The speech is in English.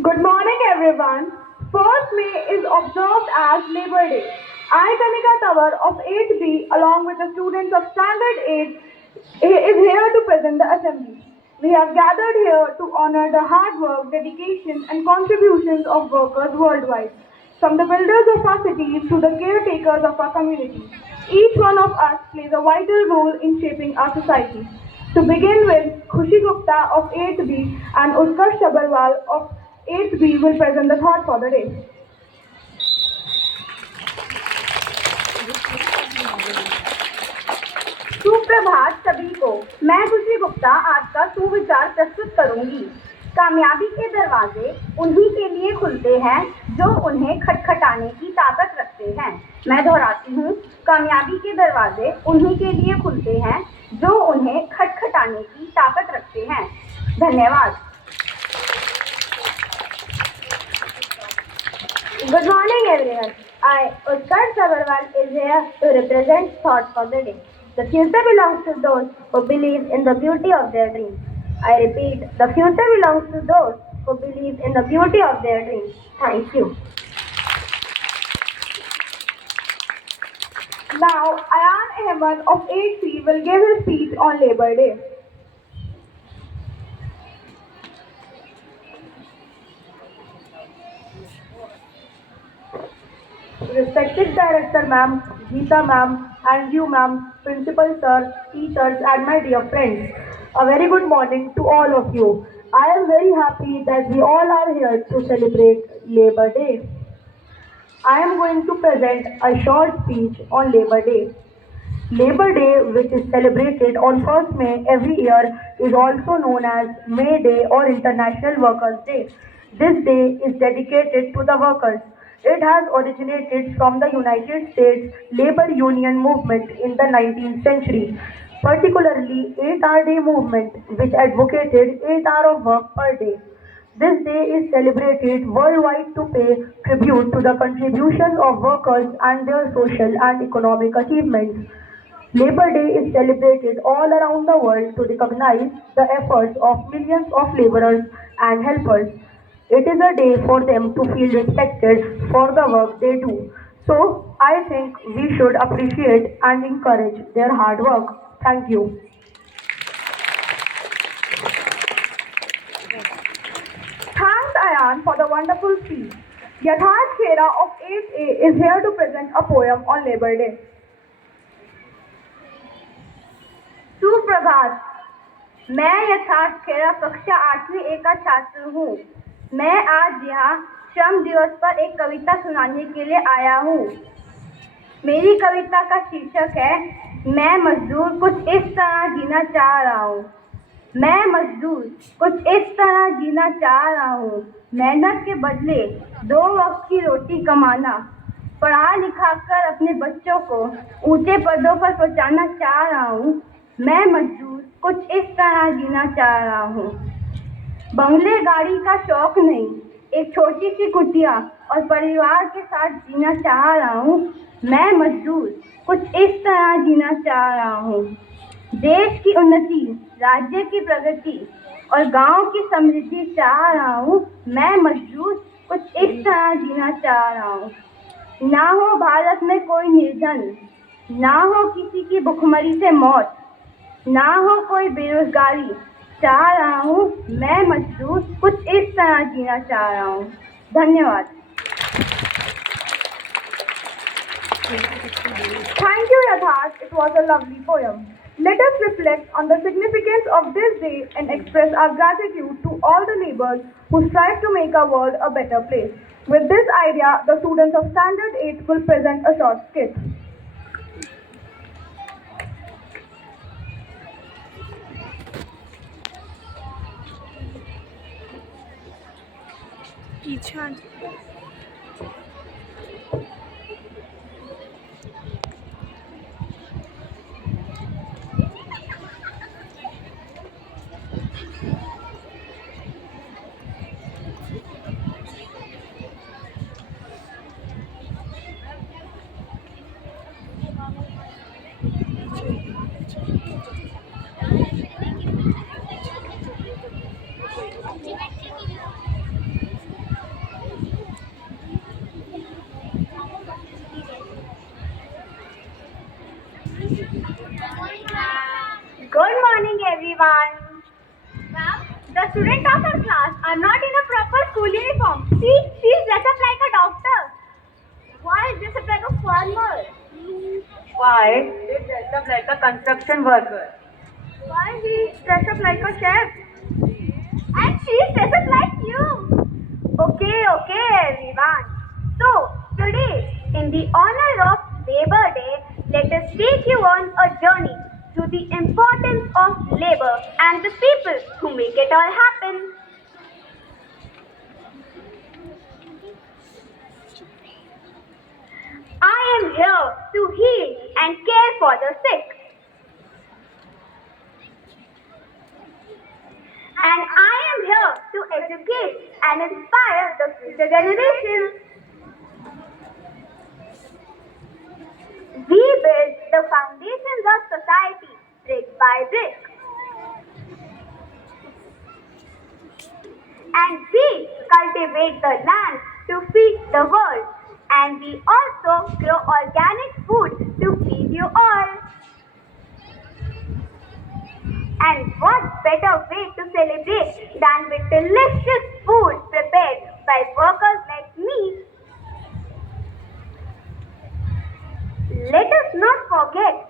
Good morning, everyone. 1st May is observed as Labor Day. I, Kanika Tower of 8B, along with the students of Standard 8, is here to present the assembly. We have gathered here to honor the hard work, dedication, and contributions of workers worldwide, from the builders of our cities to the caretakers of our communities. Each one of us plays a vital role in shaping our society. To begin with, Khushi Gupta of 8B and Utkarsh Sabharwal of 8B will present the thought for the day. सुप्रभात सभी को। मैं खुशी गुप्ता आज का सुविचार प्रस्तुत करूंगी। कामयाबी के दरवाजे उन्हीं के लिए खुलते हैं जो उन्हें खटखटाने की ताकत रखते हैं। मैं दोहराती हूँ, कामयाबी के दरवाजे उन्हीं के लिए खुलते हैं जो उन्हें खटखटाने की ताकत रखते हैं। धन्यवाद। Good morning, everyone. I, Utkarsh Sabharwal, is here to represent Thought for the Day. The future belongs to those who believe in the beauty of their dreams. I repeat, the future belongs to those who believe in the beauty of their dreams. Thank you. Now, Ayan Ahmed of 8C will give his speech on Labor Day. Respected Director Ma'am, Geeta Ma'am, and you Ma'am, Principal Sir, teachers, and my dear friends. A very good morning to all of you. I am very happy that we all are here to celebrate Labor Day. I am going to present a short speech on Labor Day. Labor Day, which is celebrated on 1st May every year, is also known as May Day or International Workers' Day. This day is dedicated to the workers. It has originated from the United States labor union movement in the 19th century, particularly 8-hour day movement, which advocated 8 hours of work per day. This day is celebrated worldwide to pay tribute to the contributions of workers and their social and economic achievements. Labor Day is celebrated all around the world to recognize the efforts of millions of laborers and helpers. It is a day for them to feel respected for the work they do. So, I think we should appreciate and encourage their hard work. Thank you. Thanks, Ayan, for the wonderful speech. Yatharth Khera of 8A is here to present a poem on Labor Day. सुप्रभात। मैं यथार्थ खेरा कक्षा 8वीं ए का छात्र हूँ। मैं आज यहाँ श्रम दिवस पर एक कविता सुनाने के लिए आया हूँ। मेरी कविता का शीर्षक है, मैं मजदूर कुछ इस तरह जीना चाह रहा हूँ। मैं मजदूर कुछ इस तरह जीना चाह रहा हूँ। मेहनत के बदले 2 वक्त की रोटी कमाना, पढ़ा लिखा कर अपने बच्चों को ऊंचे पदों पर पहुँचाना चाह रहा हूँ। मैं मजदूर कुछ इस तरह जीना चाह रहा हूँ। बंगले गाड़ी का शौक नहीं, एक छोटी सी कुटिया और परिवार के साथ जीना चाह रहा हूँ। मैं मजदूर कुछ इस तरह जीना चाह रहा हूँ। देश की उन्नति, राज्य की प्रगति और गांव की समृद्धि चाह रहा हूँ। मैं मजदूर कुछ इस तरह जीना चाह रहा हूँ। ना हो भारत में कोई निर्धन, ना हो किसी की भुखमरी से मौत, ना हो कोई बेरोजगारी चाह रहा हूँ। मैं मजदूर कुछ इस तरह जीना चाह रहा हूँ। धन्यवाद। Thank you, Yatharth. It was a lovely poem. Let us reflect on the significance of this day and express our gratitude to all the laborers who strive to make our world a better place. With this idea, the students of Standard 8 will present a short skit. पीछे student of our class are not in a proper school uniform. See, she's dressed up like a doctor. Why is dressed up like a farmer? Why they dress up like a construction worker? Why he dressed up like a chef? And she's dressed up like you. Okay, everyone. So, today, in the honor of Labor Day, let us take you on a journey to the importance of labor and the people who make it all happen. I am here to heal and care for the sick. And I am here to educate and inspire the future generations. We build the foundations of society brick by brick. And we cultivate the land to feed the world. And we also grow organic food to feed you all. And what better way to celebrate than with delicious food prepared by workers like me? Let us not forget